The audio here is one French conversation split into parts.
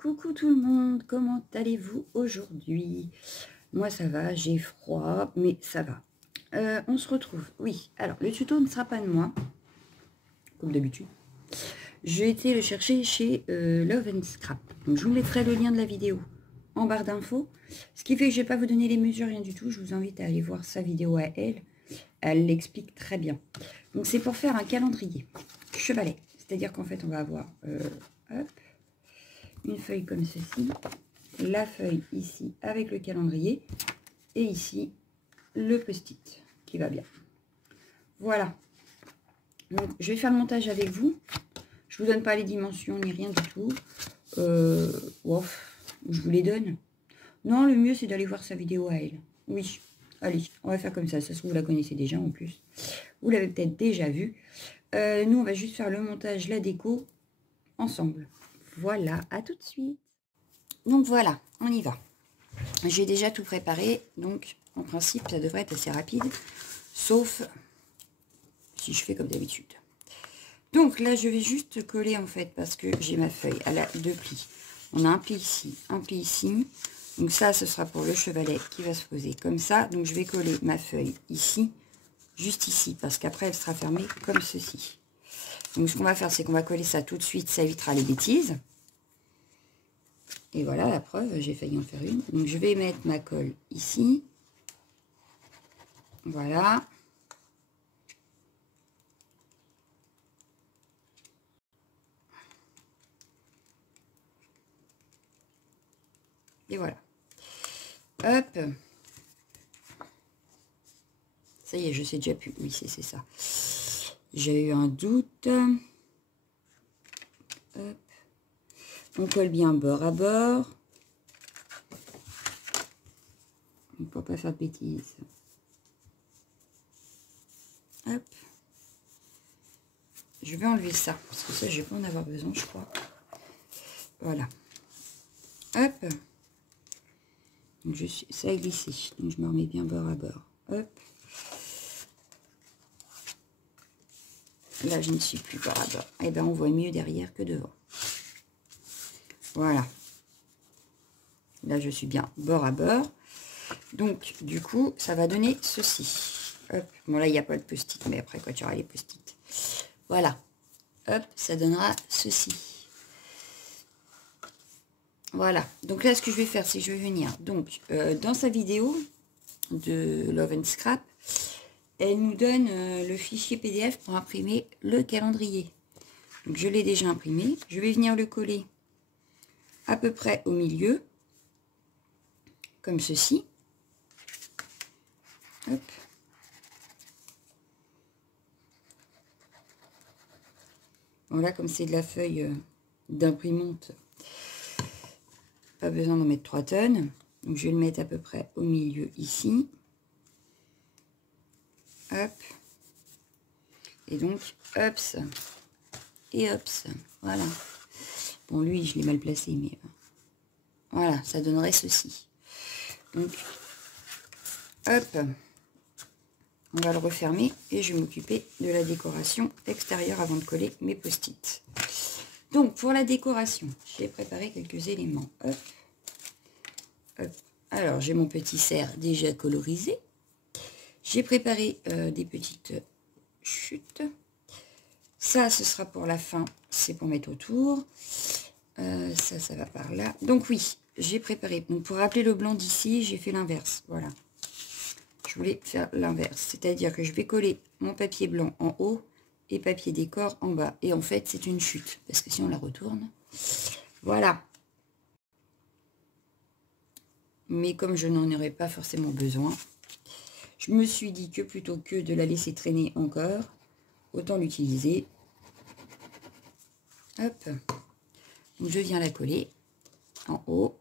Coucou tout le monde, comment allez-vous aujourd'hui? Moi ça va, j'ai froid, mais ça va. On se retrouve, oui. Alors le tuto ne sera pas de moi, comme d'habitude. J'ai été le chercher chez Love and Scrap. Donc je vous mettrai le lien de la vidéo en barre d'infos. Ce qui fait que je ne vais pas vous donner les mesures, rien du tout. Je vous invite à aller voir sa vidéo à elle. Elle l'explique très bien. Donc c'est pour faire un calendrier chevalet. C'est-à-dire qu'en fait on va avoir hop, une feuille comme ceci, la feuille ici avec le calendrier et ici le post-it qui va bien. Voilà. Donc je vais faire le montage avec vous. Je vous donne pas les dimensions ni rien du tout. Je vous les donne. Non, le mieux c'est d'aller voir sa vidéo à elle. Oui, allez, on va faire comme ça. Ça se trouve vous la connaissez déjà en plus. Vous l'avez peut-être déjà vu. Nous on va juste faire le montage, la déco ensemble. Voilà, à tout de suite. Donc voilà, on y va. J'ai déjà tout préparé, donc en principe ça devrait être assez rapide, sauf si je fais comme d'habitude. Donc là je vais juste coller en fait, parce que j'ai ma feuille, elle a deux plis. On a un pli ici, un pli ici. Donc ça ce sera pour le chevalet qui va se poser comme ça. Donc je vais coller ma feuille ici, juste ici, parce qu'après elle sera fermée comme ceci. Donc ce qu'on va faire, c'est qu'on va coller ça tout de suite, ça évitera les bêtises. Et voilà la preuve, j'ai failli en faire une. Donc je vais mettre ma colle ici. Voilà. Et voilà. Hop. Ça y est, je sais déjà plus. Oui, c'est ça. J'ai eu un doute. Hop. On colle bien bord à bord. Pour pas faire de bêtises. Hop. Je vais enlever ça, parce que ça, je vais pas en avoir besoin, je crois. Voilà. Hop. Donc, ça a glissé. Donc, je me remets bien bord à bord. Hop. Là, je ne suis plus bord à bord. Et bien, on voit mieux derrière que devant. Voilà. Là, je suis bien bord à bord. Donc, du coup, ça va donner ceci. Hop. Bon, là, il n'y a pas de post-it, mais après, quand tu auras les post-it. Voilà. Hop, ça donnera ceci. Voilà. Donc là, ce que je vais faire, c'est que je vais venir. Donc, dans sa vidéo de Love and Scrap, elle nous donne le fichier PDF pour imprimer le calendrier. Donc, je l'ai déjà imprimé. Je vais venir le coller à peu près au milieu, comme ceci. Hop. Voilà, comme c'est de la feuille d'imprimante, pas besoin d'en mettre 3 tonnes. Donc, je vais le mettre à peu près au milieu ici. Hop. Et donc, hops. Et hops. Voilà. Bon, lui, je l'ai mal placé, mais voilà, ça donnerait ceci. Donc, hop. On va le refermer et je vais m'occuper de la décoration extérieure avant de coller mes post-it. Donc, pour la décoration, j'ai préparé quelques éléments. Hop. Hop. Alors, j'ai mon petit cerf déjà colorisé. J'ai préparé des petites chutes. Ça, ce sera pour la fin. C'est pour mettre autour. Ça va par là. Donc, oui, j'ai préparé. Donc, pour rappeler le blanc d'ici, j'ai fait l'inverse. Voilà. Je voulais faire l'inverse, c'est-à-dire que je vais coller mon papier blanc en haut et papier décor en bas. Et en fait, c'est une chute, parce que si on la retourne, voilà. Mais comme je n'en aurais pas forcément besoin, je me suis dit que plutôt que de la laisser traîner encore, autant l'utiliser. Hop. Donc, je viens la coller en haut.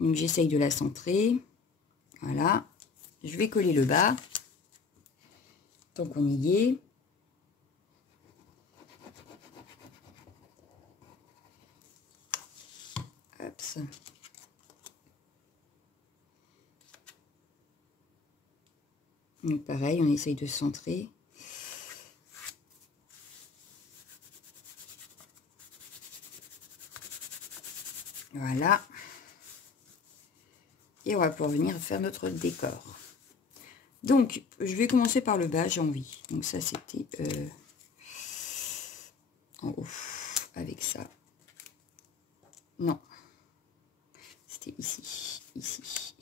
Donc, j'essaye de la centrer. Voilà. Je vais coller le bas. Tant qu'on y est. Hop. Donc pareil, on essaye de centrer. Voilà. Et on va pouvoir venir faire notre décor. Donc, je vais commencer par le bas, j'ai envie. Donc ça, c'était en haut, avec ça. Non. C'était ici, ici.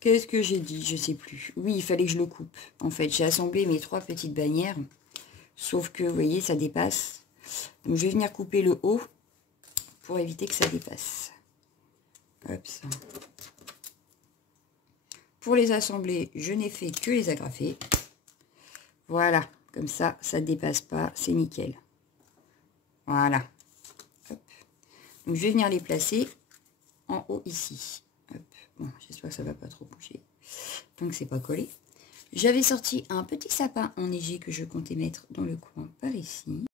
Qu'est-ce que j'ai dit? Je sais plus. Oui, il fallait que je le coupe. En fait, j'ai assemblé mes 3 petites bannières. Sauf que, vous voyez, ça dépasse. Donc, je vais venir couper le haut pour éviter que ça dépasse. Hop, ça. Pour les assembler, je n'ai fait que les agrafer. Voilà, comme ça, ça ne dépasse pas. C'est nickel. Voilà. Hop. Donc, je vais venir les placer en haut ici. Hop. Bon, j'espère que ça ne va pas trop bouger. Donc, c'est pas collé. J'avais sorti un petit sapin enneigé que je comptais mettre dans le coin par ici.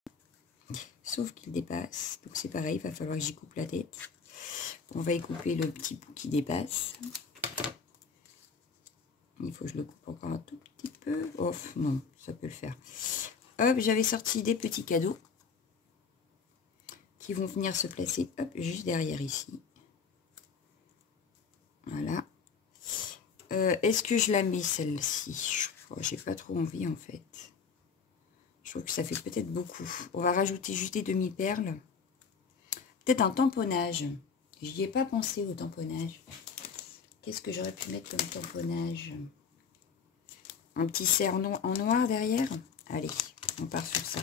Sauf qu'il dépasse. Donc, c'est pareil, il va falloir que j'y coupe la tête. On va y couper le petit bout qui dépasse. Il faut que je le coupe encore un tout petit peu. Oh, non, ça peut le faire. Hop, j'avais sorti des petits cadeaux qui vont venir se placer hop, juste derrière ici. Voilà. Est-ce que je la mets celle-ci? J'ai pas trop envie en fait. Je trouve que ça fait peut-être beaucoup. On va rajouter juste des demi-perles. Peut-être un tamponnage. J'y ai pas pensé au tamponnage. Qu'est-ce que j'aurais pu mettre comme tamponnage? Un petit cerf en noir derrière? Allez, on part sur ça.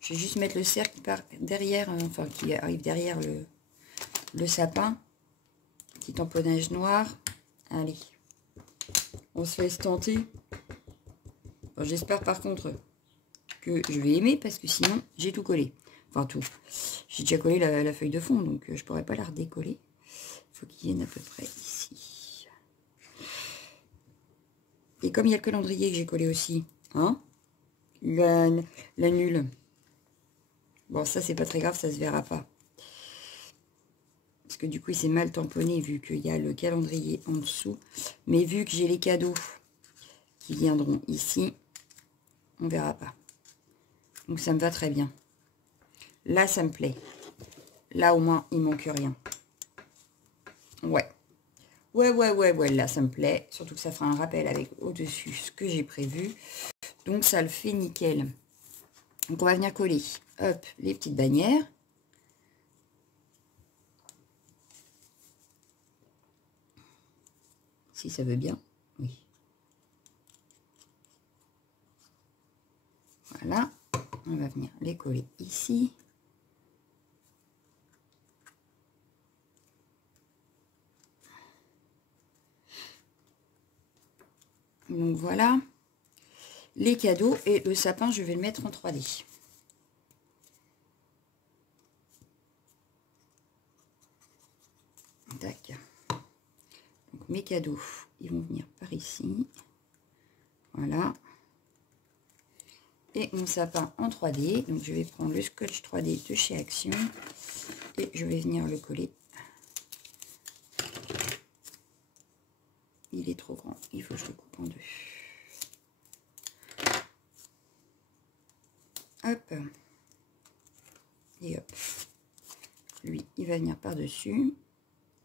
Je vais juste mettre le cerf qui part derrière, enfin qui arrive derrière le sapin. Petit tamponnage noir. Allez, on se laisse tenter. Bon, j'espère par contre que je vais aimer parce que sinon j'ai tout collé. Enfin tout. J'ai déjà collé la feuille de fond donc je pourrais pas la redécoller. Il faut qu'il vienne à peu près ici. Et comme il y a le calendrier que j'ai collé aussi, hein, la nulle. Bon, ça c'est pas très grave, ça se verra pas. Parce que du coup il s'est mal tamponné vu qu'il y a le calendrier en dessous. Mais vu que j'ai les cadeaux qui viendront ici, on verra pas. Donc ça me va très bien. Là ça me plaît. Là au moins il manque rien. Ouais. Ouais, là ça me plaît. Surtout que ça fera un rappel avec au-dessus ce que j'ai prévu. Donc ça le fait nickel. Donc on va venir coller, hop, les petites bannières. Si ça veut bien, oui. Voilà, on va venir les coller ici. Donc voilà, les cadeaux et le sapin, je vais le mettre en 3D. Tac. Donc mes cadeaux, ils vont venir par ici. Voilà. Et mon sapin en 3D. Donc je vais prendre le scotch 3D de chez Action. Et je vais venir le coller. Il est trop grand, il faut que je le coupe en 2. Hop. Et hop. Lui, il va venir par-dessus.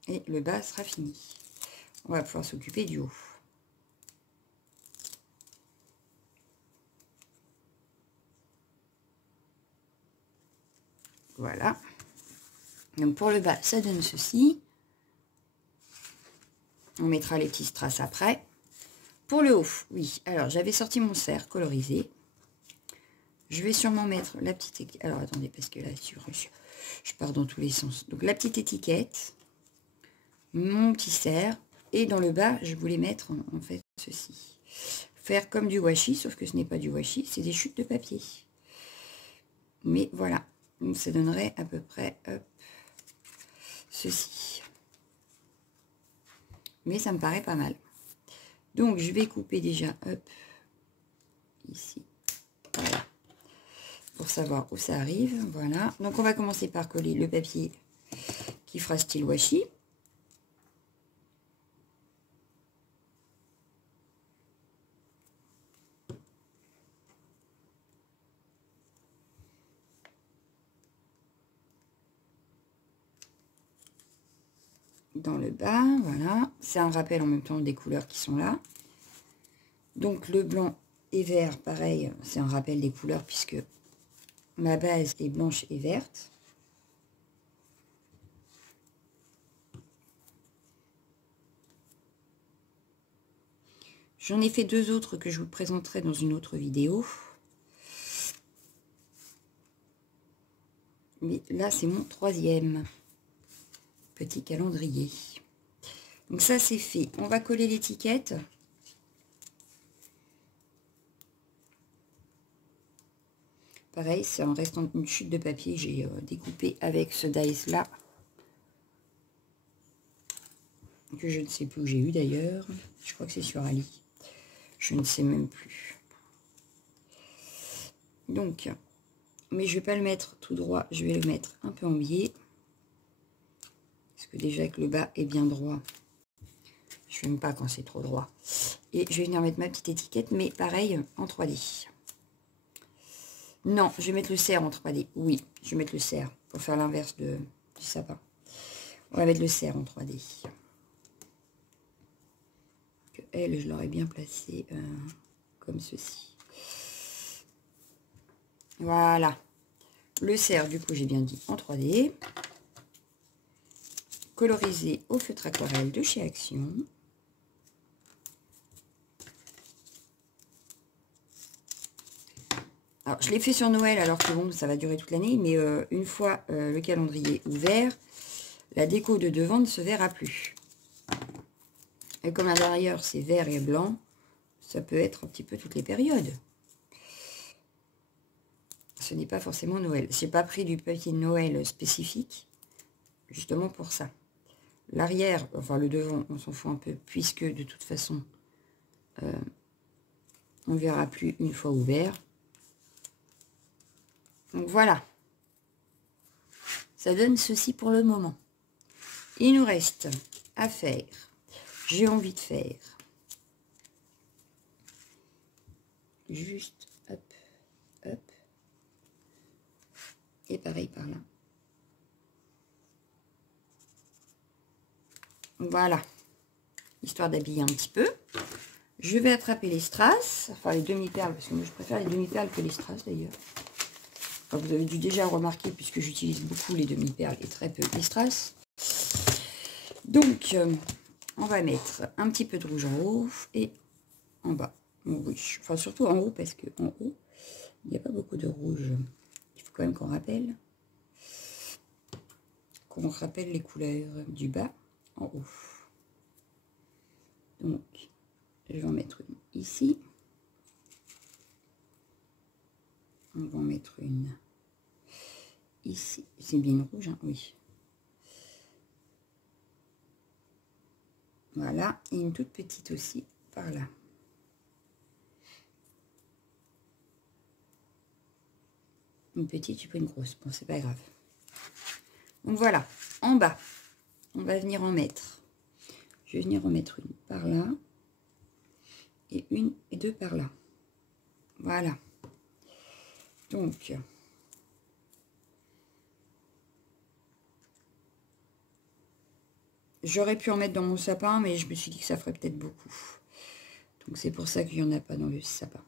Et le bas sera fini. On va pouvoir s'occuper du haut. Voilà. Donc pour le bas, ça donne ceci. On mettra les petits strass après. Pour le haut, oui. Alors, j'avais sorti mon cerf colorisé. Je vais sûrement mettre la petite... Alors, attendez, parce que là, je pars dans tous les sens. Donc, la petite étiquette. Mon petit cerf. Et dans le bas, je voulais mettre, en fait, ceci. Faire comme du washi, sauf que ce n'est pas du washi, c'est des chutes de papier. Mais voilà. Donc, ça donnerait à peu près, hop, ceci. Mais ça me paraît pas mal. Donc, je vais couper déjà, hop, ici. Voilà. Pour savoir où ça arrive. Voilà. Donc, on va commencer par coller le papier qui fera style washi. dans le bas, voilà. C'est un rappel en même temps des couleurs qui sont là. Donc le blanc et vert, pareil, c'est un rappel des couleurs puisque ma base est blanche et verte. J'en ai fait 2 autres que je vous présenterai dans une autre vidéo. Mais là, c'est mon 3e petit calendrier. Donc ça, c'est fait. On va coller l'étiquette. Pareil, c'est en restant une chute de papier. J'ai découpé avec ce dice là. Que je ne sais plus où j'ai eu d'ailleurs. Je crois que c'est sur Ali. Je ne sais même plus. Donc, mais je ne vais pas le mettre tout droit. Je vais le mettre un peu en biais. Parce que déjà que le bas est bien droit. Je n'aime pas quand c'est trop droit. Et je vais venir mettre ma petite étiquette, mais pareil, en 3D. Non, je vais mettre le cerf en 3D. Oui, je vais mettre le cerf pour faire l'inverse du sapin. On va mettre le cerf en 3D. Que elle, je l'aurais bien placé comme ceci. Voilà. Le cerf, du coup, j'ai bien dit en 3D. Colorisé au feutre aquarelle de chez Action. Alors, je l'ai fait sur Noël, alors que bon, ça va durer toute l'année, mais une fois le calendrier ouvert, la déco de devant ne se verra plus. Et comme à l'intérieur, c'est vert et blanc, ça peut être un petit peu toutes les périodes. Ce n'est pas forcément Noël. Je n'ai pas pris du papier de Noël spécifique, justement pour ça. L'arrière, enfin le devant, on s'en fout un peu, puisque de toute façon, on ne verra plus une fois ouvert. Donc voilà. Ça donne ceci pour le moment. Il nous reste à faire. J'ai envie de faire juste hop, hop. Et pareil par là. Voilà. Histoire d'habiller un petit peu. Je vais attraper les strass, enfin les demi-perles, parce que moi je préfère les demi-perles que les strass d'ailleurs. Enfin, vous avez dû déjà remarquer puisque j'utilise beaucoup les demi-perles et très peu les strass. Donc, on va mettre un petit peu de rouge en haut et en bas. Oui, enfin surtout en haut parce que en haut, il n'y a pas beaucoup de rouge. Il faut quand même qu'on rappelle les couleurs du bas en haut. Donc, je vais en mettre une ici. On va en mettre une ici. C'est bien rouge, hein? Oui. Voilà. Et une toute petite aussi par là. Une petite, je pas une grosse. Bon, c'est pas grave. Donc voilà. En bas, on va venir en mettre. Je vais venir en mettre une par là. Et une et deux par là. Voilà. Donc, j'aurais pu en mettre dans mon sapin, mais je me suis dit que ça ferait peut-être beaucoup. Donc, c'est pour ça qu'il n'y en a pas dans le sapin.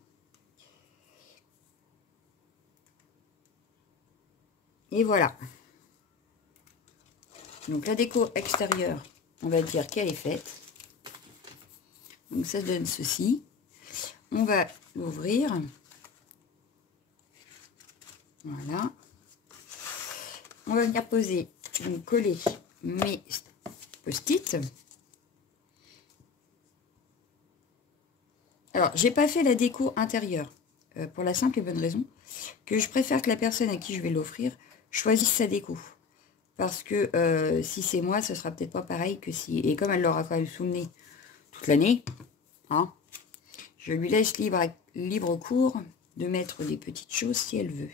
Et voilà. Donc, la déco extérieure, on va dire qu'elle est faite. Donc, ça donne ceci. On va l'ouvrir. Voilà. On va venir poser, donc coller mes post-it. Alors, j'ai pas fait la déco intérieure pour la simple et bonne raison que je préfère que la personne à qui je vais l'offrir choisisse sa déco. Parce que si c'est moi, ce sera peut-être pas pareil que si... Et comme elle l'aura quand même sous le nez toute l'année, hein, je lui laisse libre cours de mettre des petites choses si elle veut.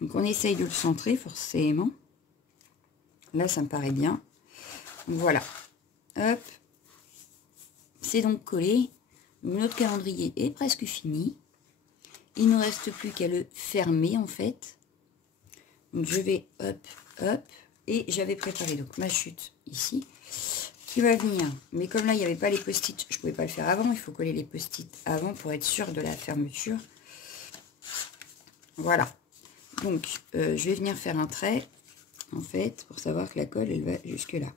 Donc on essaye de le centrer forcément. Là, ça me paraît bien. Donc, voilà. Hop. C'est donc collé. Donc, notre calendrier est presque fini. Il ne nous reste plus qu'à le fermer en fait. Donc je vais hop, hop. Et j'avais préparé donc ma chute ici, qui va venir. Mais comme là, il n'y avait pas les post-it, je ne pouvais pas le faire avant. Il faut coller les post-it avant pour être sûr de la fermeture. Voilà. Donc, je vais venir faire un trait, en fait, pour savoir que la colle, elle va jusque là.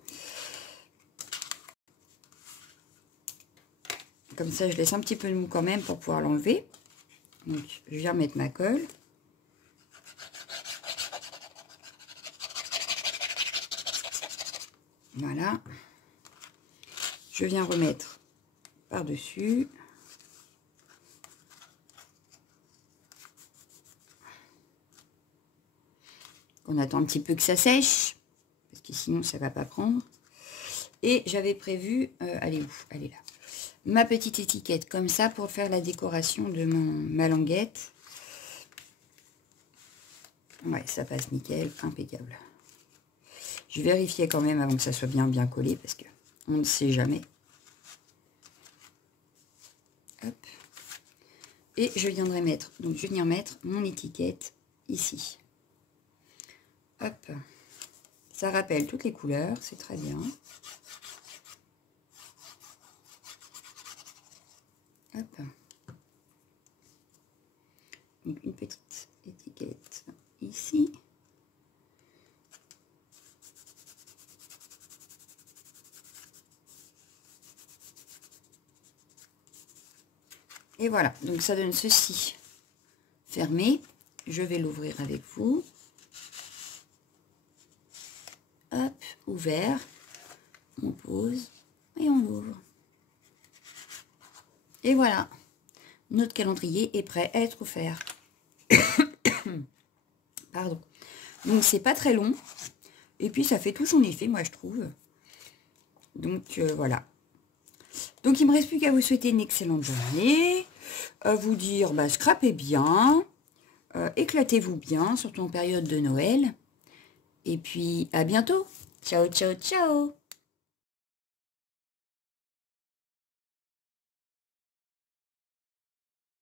Comme ça, je laisse un petit peu de mou quand même pour pouvoir l'enlever. Donc, je viens mettre ma colle. Voilà. Je viens remettre par-dessus. On attend un petit peu que ça sèche, parce que sinon, ça ne va pas prendre. Et j'avais prévu, elle est où? Elle est là. Ma petite étiquette comme ça pour faire la décoration de ma languette. Ouais, ça passe nickel, impeccable. Je vérifie quand même avant que ça soit bien collé parce que on ne sait jamais. Hop. Et je viendrai mettre, donc je vais venir mettre mon étiquette ici. Hop. Ça rappelle toutes les couleurs, c'est très bien. Hop. Donc une petite étiquette ici. Et voilà, donc ça donne ceci fermé. Je vais l'ouvrir avec vous. Hop, ouvert. On pose et on ouvre. Et voilà, notre calendrier est prêt à être offert. Pardon. Donc c'est pas très long. Et puis ça fait tout son effet, moi je trouve. Donc voilà. Donc il me reste plus qu'à vous souhaiter une excellente journée. Vous dire, bah, scrapez bien. Éclatez-vous bien, surtout en période de Noël. Et puis à bientôt. Ciao, ciao, ciao.